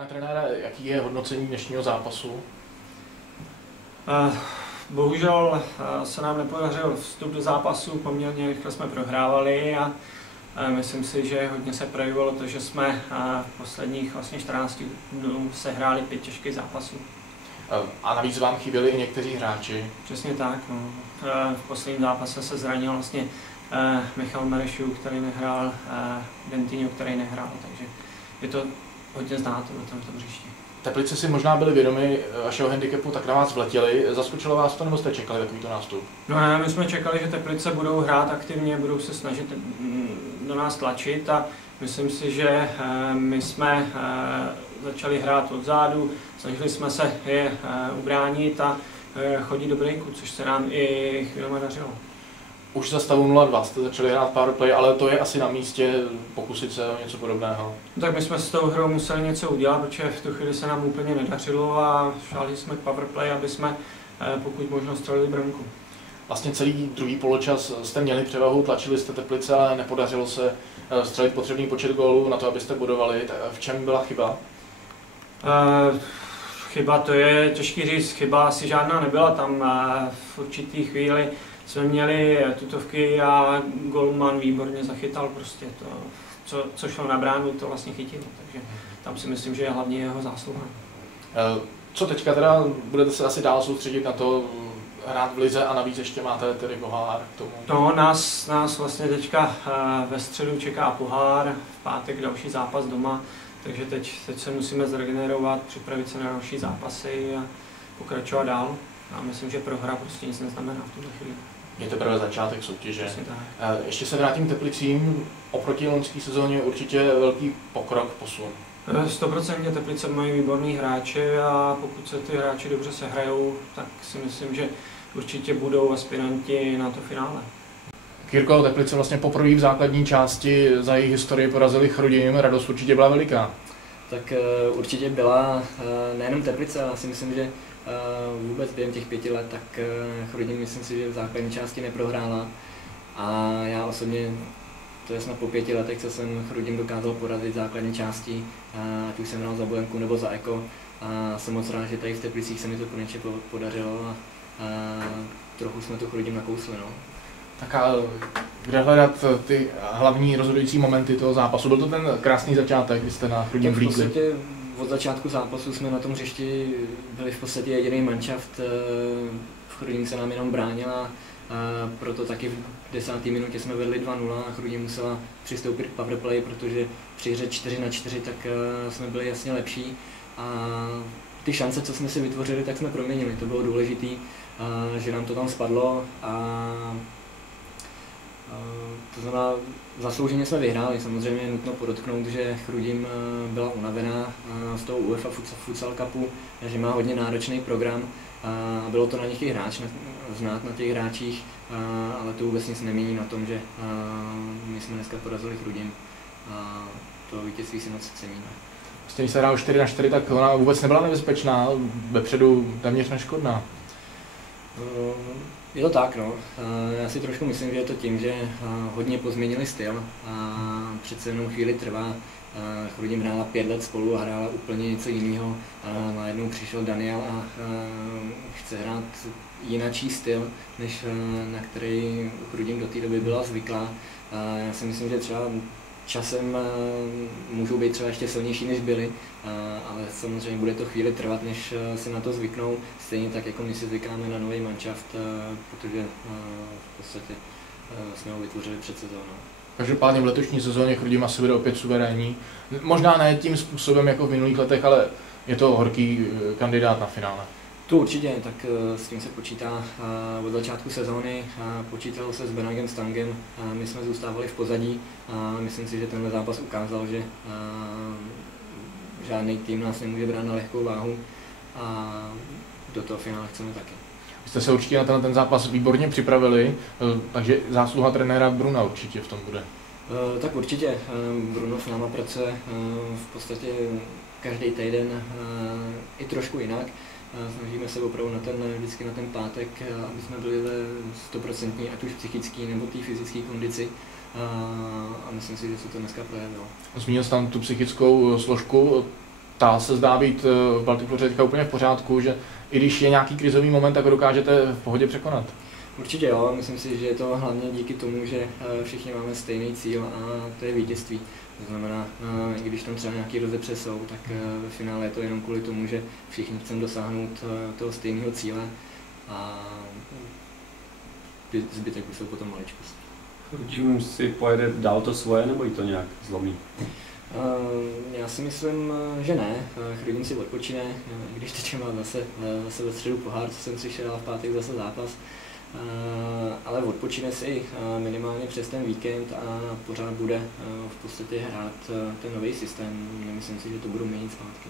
Pane trenére, jaký je hodnocení dnešního zápasu? Bohužel se nám nepodařil vstup do zápasu, poměrně rychle jsme prohrávali a myslím si, že hodně se projevilo to, že jsme v posledních 14 dnů sehráli 5 těžkých zápasů. A navíc vám chyběli i někteří hráči. Přesně tak. No. V posledním zápase se zranil vlastně Michal Marešů, který nehrál, Dentinho, který nehrál, takže je to hodně znát na tomto hřišti. Teplice si možná byli vědomi vašeho handicapu, tak na vás vletěli. Zaskočilo vás to, nebo jste čekali takovýto nástup? No ne, my jsme čekali, že Teplice budou hrát aktivně, budou se snažit do nás tlačit a myslím si, že my jsme začali hrát odzadu, snažili jsme se je ubránit a chodit do breaku, což se nám i chvílema dařilo. Už za stavu 0-2 jste začali hrát powerplay, ale to je asi na místě pokusit se o něco podobného. Tak my jsme s tou hrou museli něco udělat, protože v tu chvíli se nám úplně nedařilo a šáli jsme k powerplay, aby jsme pokud možno střelili branku. Vlastně celý druhý poločas jste měli převahu, tlačili jste Teplice, ale nepodařilo se střelit potřebný počet gólů na to, abyste bodovali. V čem byla chyba? Chyba, to je těžký říct, chyba asi žádná nebyla, tam v určitý chvíli jsme měli tutovky a golman výborně zachytal prostě to, co šlo na bránu, to vlastně chytilo, takže tam si myslím, že je hlavně jeho zásluha. Co teďka teda, budete se asi dál soustředit na to hrát v lize a navíc ještě máte tedy pohár k tomu? No, nás vlastně teďka ve středu čeká pohár, v pátek další zápas doma, takže teď se musíme zregenerovat, připravit se na další zápasy a pokračovat dál. Já myslím, že prohra prostě nic neznamená v tuto chvíli. Je teprve začátek soutěže. Tak. Ještě se vrátím k Teplicím. Oproti loňské sezóně určitě velký pokrok, posun. 100% Teplice mají výborný hráče a pokud se ty hráči dobře sehrajou, tak si myslím, že určitě budou aspiranti na to finále. Kirko, Teplice vlastně poprvé v základní části za jejich historii porazili Chrudim, radost určitě byla veliká. Tak určitě byla nejenom Teplice, ale si myslím, že vůbec během těch 5 let, tak Chrudim myslím si, že v základní části neprohrála. A já osobně, to je snad po 5 letech, co jsem Chrudim dokázal porazit v základní části, ať už jsem hrál za Bohemku nebo za Eko. A jsem moc rád, že tady v Teplicích se mi to konečně podařilo a trochu jsme to Chrudim nakousli. No. Tak a kde hledat ty hlavní rozhodující momenty toho zápasu? Byl to ten krásný začátek, kdy jste na Chrudim vlíkli? V podstatě od začátku zápasu jsme na tom hřišti byli v podstatě jediný manšaft. V Chrudim se nám jenom bránila, proto taky v 10. minutě jsme vedli 2-0 a Chrudim musela přistoupit k powerplay, protože při hře 4-4 tak jsme byli jasně lepší. A ty šance, co jsme si vytvořili, tak jsme proměnili. To bylo důležité, že nám to tam spadlo a to znamená, zaslouženě jsme vyhráli. Samozřejmě je nutno podotknout, že Chrudim byla unavená z toho UEFA Futsal Cupu, že má hodně náročný program a bylo to na nich i znát na těch hráčích, ale to vůbec nic nemění na tom, že my jsme dneska porazili Chrudim a to vítězství si moc ceníme. Vlastně když se hrál 4-4, tak ona vůbec nebyla nebezpečná, vepředu téměř neškodná. Je to tak, no. Já si trošku myslím, že je to tím, že hodně pozměnili styl a přece jenom chvíli trvá. Chrudim hrála 5 let spolu a hrála úplně něco jiného. Najednou přišel Daniel a chce hrát jinačí styl, než na který Chrudim do té doby byla zvyklá. Já si myslím, že třeba časem můžou být třeba ještě silnější, než byli, ale samozřejmě bude to chvíli trvat, než si na to zvyknou, stejně tak, jako my si zvykáme na nový manšaft, protože v podstatě jsme ho vytvořili před sezónou. Každopádně v letošní sezóně Chrudim asi bude opět suverénní. Možná ne tím způsobem jako v minulých letech, ale je to horký kandidát na finále. To určitě, tak s tím se počítá od začátku sezóny, počítalo se s Benagem Stangem, my jsme zůstávali v pozadí a myslím si, že tenhle zápas ukázal, že žádný tým nás nemůže brát na lehkou váhu a do toho finále chceme taky. Vy jste se určitě na ten zápas výborně připravili, takže zásluha trenéra Bruna určitě v tom bude. Tak určitě, Bruno s náma pracuje v podstatě každý týden i trošku jinak. Snažíme se opravdu vždycky na ten pátek, aby jsme byli ve 100%, ať už psychický nebo té fyzické kondici. A myslím si, že se to dneska projevilo. Zmínil jsi tam tu psychickou složku. ta se zdá být v Baltikuře teďka úplně v pořádku, že i když je nějaký krizový moment, tak ho dokážete v pohodě překonat. Určitě jo, myslím si, že je to hlavně díky tomu, že všichni máme stejný cíl a to je vítězství. To znamená, i když tam třeba nějaký rozepře jsou, tak ve finále je to jenom kvůli tomu, že všichni chceme dosáhnout toho stejného cíle a zbytek už jsou potom maličkosti. Tím si pojede dál to svoje, nebo i to nějak zlomí? Já si myslím, že ne. Chrudím si odpočine, když teď má zase ve středu pohár, co jsem přišel, a v pátek zase zápas. Ale odpočine si minimálně přes ten víkend a pořád bude v podstatě hrát ten nový systém. Nemyslím si, že to budou měnit zpátky.